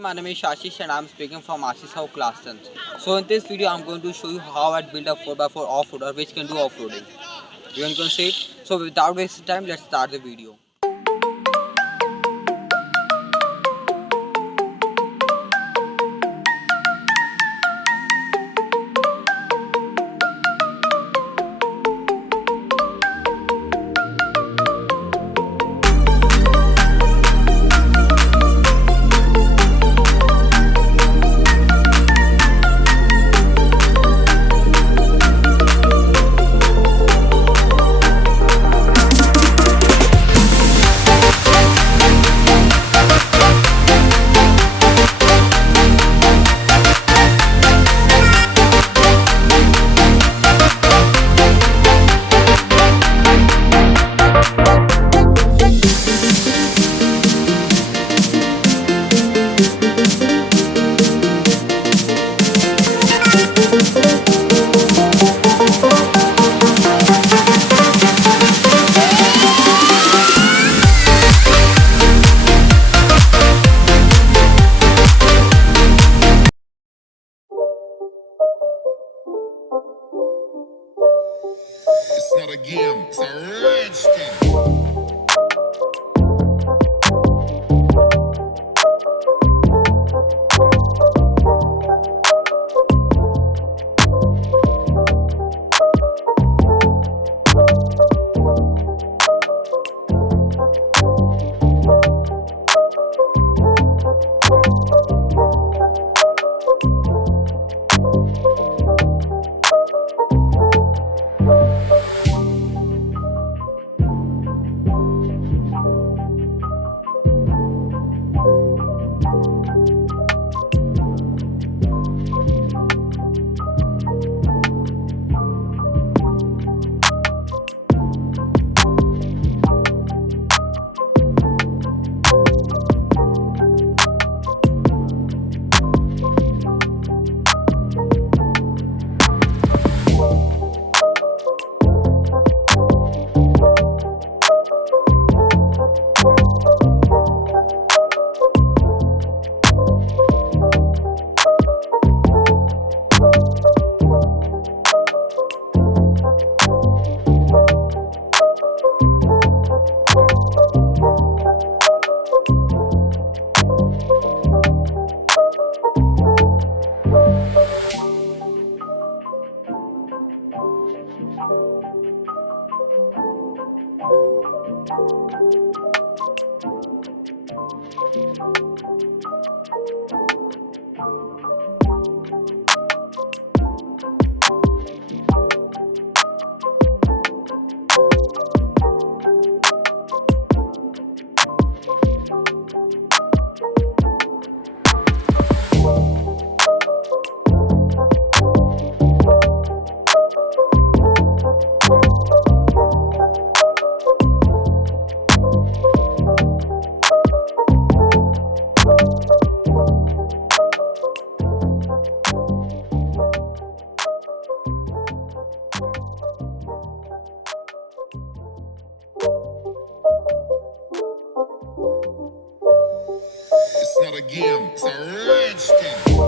My name is Ashish and I'm speaking from Ashish Sahu class 10th. So in this video I'm going to show you how I build a 4x4 off-roader which can do off-roading. You can see it. So without wasting time, let's start the video. It's not a game, it's a rich thing. It's not a game, it's a rich thing.